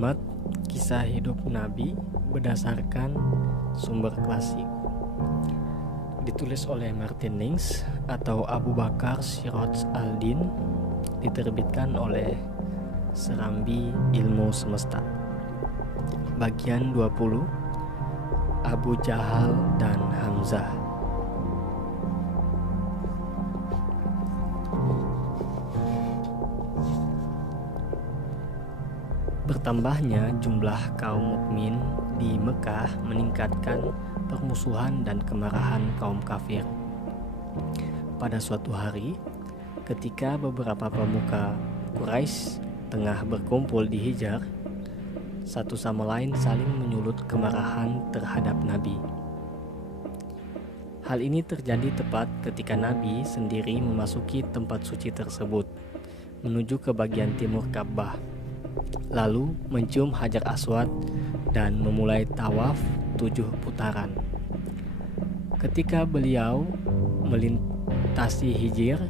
Muhammad, kisah hidup Nabi berdasarkan sumber klasik. Ditulis oleh Martin Lings atau Abu Bakar Siraj al-Din, diterbitkan oleh Serambi Ilmu Semesta. Bagian 20, Abu Jahal dan Hamzah. Bertambahnya jumlah kaum mukmin di Mekah meningkatkan permusuhan dan kemarahan kaum kafir. Pada suatu hari, ketika beberapa pemuka Quraisy tengah berkumpul di Hijr, satu sama lain saling menyulut kemarahan terhadap Nabi. Hal ini terjadi tepat ketika Nabi sendiri memasuki tempat suci tersebut, menuju ke bagian timur Ka'bah, lalu mencium Hajar Aswad dan memulai tawaf 7 putaran. Ketika beliau melintasi Hijr,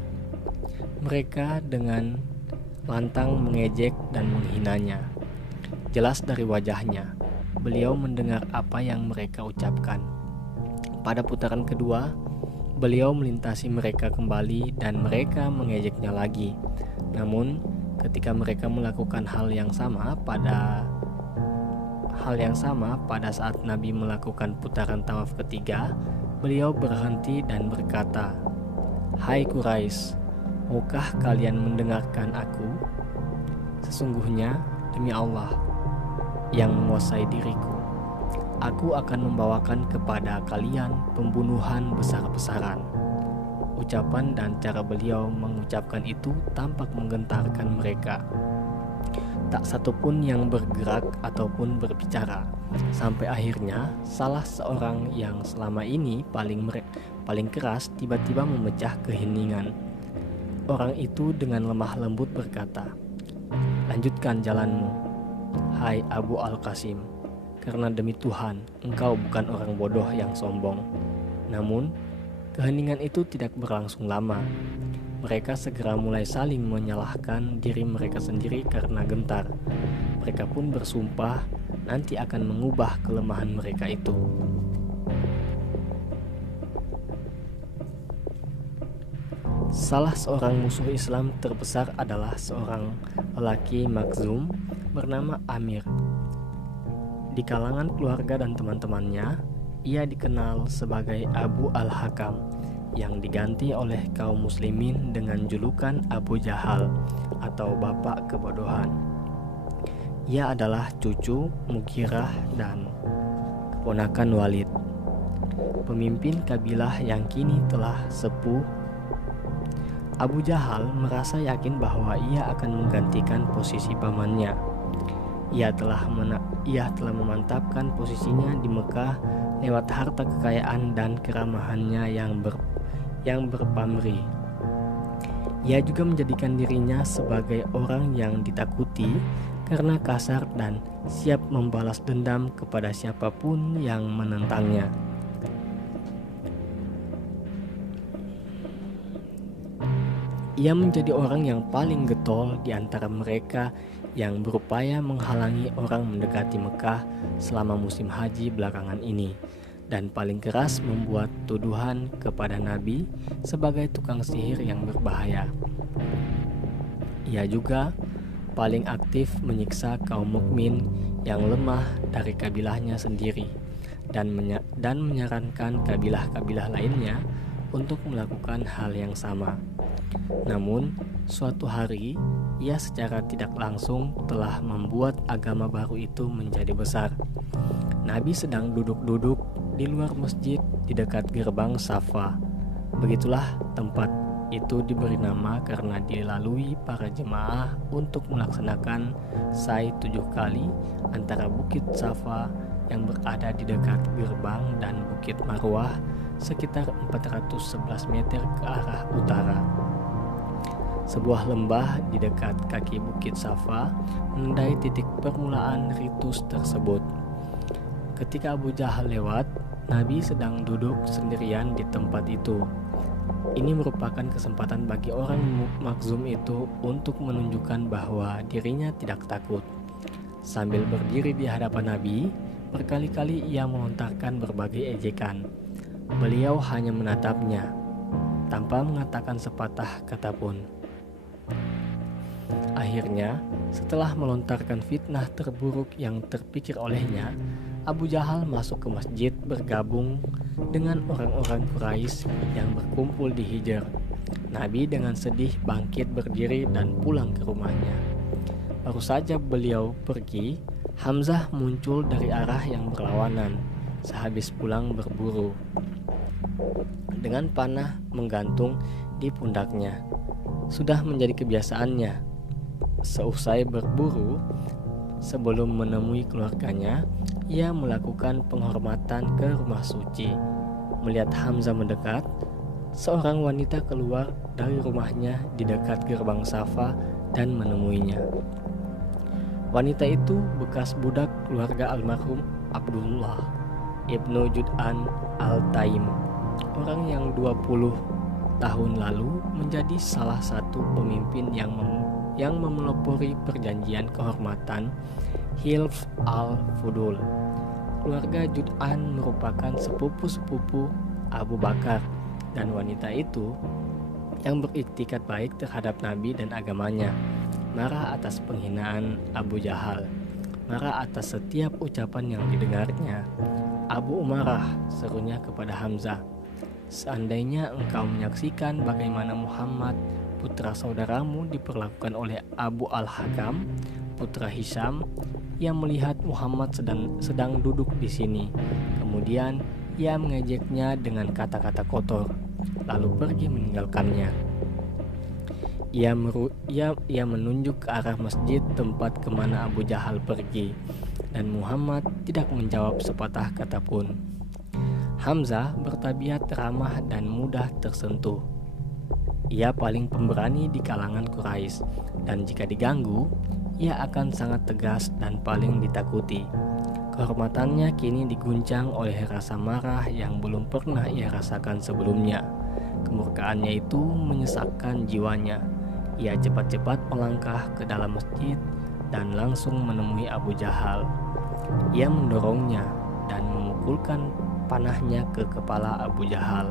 mereka dengan lantang mengejek dan menghinanya. Jelas dari wajahnya, beliau mendengar apa yang mereka ucapkan. Pada putaran kedua, beliau melintasi mereka kembali dan mereka mengejeknya lagi. Namun, ketika mereka melakukan hal yang sama pada saat Nabi melakukan putaran tawaf ketiga, beliau berhenti dan berkata, "Hai Quraisy, maukah kalian mendengarkan aku? Sesungguhnya demi Allah yang menguasai diriku, aku akan membawakan kepada kalian pembunuhan besar-besaran." Ucapan dan cara beliau mengucapkan itu tampak menggentarkan mereka. Tak satupun yang bergerak ataupun berbicara, sampai akhirnya salah seorang yang selama ini paling keras tiba-tiba memecah keheningan. Orang itu dengan lemah lembut berkata, "Lanjutkan jalanmu, hai Abu Al-Qasim, karena demi Tuhan engkau bukan orang bodoh yang sombong." Namun keheningan itu tidak berlangsung lama. Mereka segera mulai saling menyalahkan diri mereka sendiri karena gentar. Mereka pun bersumpah nanti akan mengubah kelemahan mereka itu. Salah seorang musuh Islam terbesar adalah seorang lelaki Makhzum bernama Amir. Di kalangan keluarga dan teman-temannya, ia dikenal sebagai Abu Al-Hakam, yang diganti oleh kaum muslimin dengan julukan Abu Jahal atau Bapak Kebodohan. Ia adalah cucu Mughirah dan keponakan Walid, pemimpin kabilah yang kini telah sepuh. Abu Jahal merasa yakin bahwa ia akan menggantikan posisi pamannya. Ia telah memantapkan posisinya di Mekah lewat harta kekayaan dan keramahannya yang berpamrih. Ia juga menjadikan dirinya sebagai orang yang ditakuti karena kasar dan siap membalas dendam kepada siapapun yang menentangnya. Ia menjadi orang yang paling getol di antara mereka yang berupaya menghalangi orang mendekati Mekah selama musim haji belakangan ini, dan paling keras membuat tuduhan kepada Nabi sebagai tukang sihir yang berbahaya. Ia juga paling aktif menyiksa kaum mukmin yang lemah dari kabilahnya sendiri dan menyarankan kabilah-kabilah lainnya untuk melakukan hal yang sama. Namun, suatu hari ia secara tidak langsung telah membuat agama baru itu menjadi besar. Nabi sedang duduk-duduk di luar masjid di dekat gerbang Safa. Begitulah tempat itu diberi nama karena dilalui para jemaah untuk melaksanakan sa'i 7 kali antara Bukit Safa yang berada di dekat gerbang dan Bukit Marwah sekitar 411 meter ke arah utara. Sebuah lembah di dekat kaki Bukit Safa menandai titik permulaan ritus tersebut. Ketika Abu Jahal lewat, Nabi sedang duduk sendirian di tempat itu. Ini merupakan kesempatan bagi orang Makhzum itu untuk menunjukkan bahwa dirinya tidak takut. Sambil berdiri di hadapan Nabi, berkali-kali ia melontarkan berbagai ejekan. Beliau hanya menatapnya, tanpa mengatakan sepatah kata pun. Akhirnya, setelah melontarkan fitnah terburuk yang terpikir olehnya, Abu Jahal masuk ke masjid bergabung dengan orang-orang Quraisy yang berkumpul di Hijr. Nabi dengan sedih bangkit berdiri dan pulang ke rumahnya. Baru saja beliau pergi, Hamzah muncul dari arah yang berlawanan sehabis pulang berburu, dengan panah menggantung di pundaknya. Sudah menjadi kebiasaannya, seusai berburu, sebelum menemui keluarganya, ia melakukan penghormatan ke rumah suci. Melihat Hamzah mendekat, seorang wanita keluar dari rumahnya di dekat gerbang Safa dan menemuinya. Wanita itu bekas budak keluarga almarhum Abdullah ibnu Jud'an al-Taim, orang yang 20 tahun lalu menjadi salah satu pemimpin yang memelopori perjanjian kehormatan Hilf al-Fudul. Keluarga Jud'an merupakan sepupu-sepupu Abu Bakar, dan wanita itu yang beriktikat baik terhadap Nabi dan agamanya marah atas penghinaan Abu Jahal, marah atas setiap ucapan yang didengarnya. Abu Umarah, serunya kepada Hamzah, seandainya engkau menyaksikan bagaimana Muhammad, putra saudaramu, diperlakukan oleh Abu Al-Hakam, putra Hisham, yang melihat Muhammad sedang duduk di sini. Kemudian ia mengejeknya dengan kata-kata kotor, lalu pergi meninggalkannya. Ia menunjuk ke arah masjid tempat kemana Abu Jahal pergi, dan Muhammad tidak menjawab sepatah kata pun. Hamzah bertabiat ramah dan mudah tersentuh. Ia paling pemberani di kalangan Quraisy, dan jika diganggu, ia akan sangat tegas dan paling ditakuti. Kehormatannya kini diguncang oleh rasa marah yang belum pernah ia rasakan sebelumnya. Kemurkaannya itu menyesakkan jiwanya. Ia cepat-cepat melangkah ke dalam masjid dan langsung menemui Abu Jahal. Ia mendorongnya dan memukulkan panahnya ke kepala Abu Jahal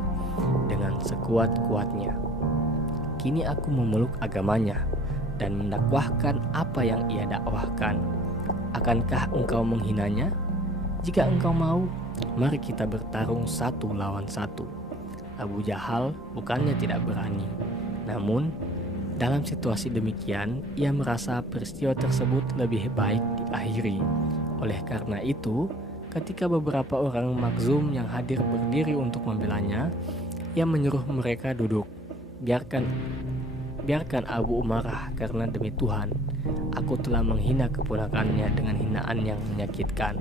dengan sekuat-kuatnya. Kini aku memeluk agamanya dan mendakwahkan apa yang ia dakwahkan. Akankah engkau menghinanya? Jika engkau mau, mari kita bertarung 1 lawan 1. Abu Jahal bukannya tidak berani, namun dalam situasi demikian, ia merasa peristiwa tersebut lebih baik diakhiri. Oleh karena itu, ketika beberapa orang Makhzum yang hadir berdiri untuk membelanya, ia menyuruh mereka duduk. Biarkan Abu Umarah, karena demi Tuhan, aku telah menghina keponakannya dengan hinaan yang menyakitkan.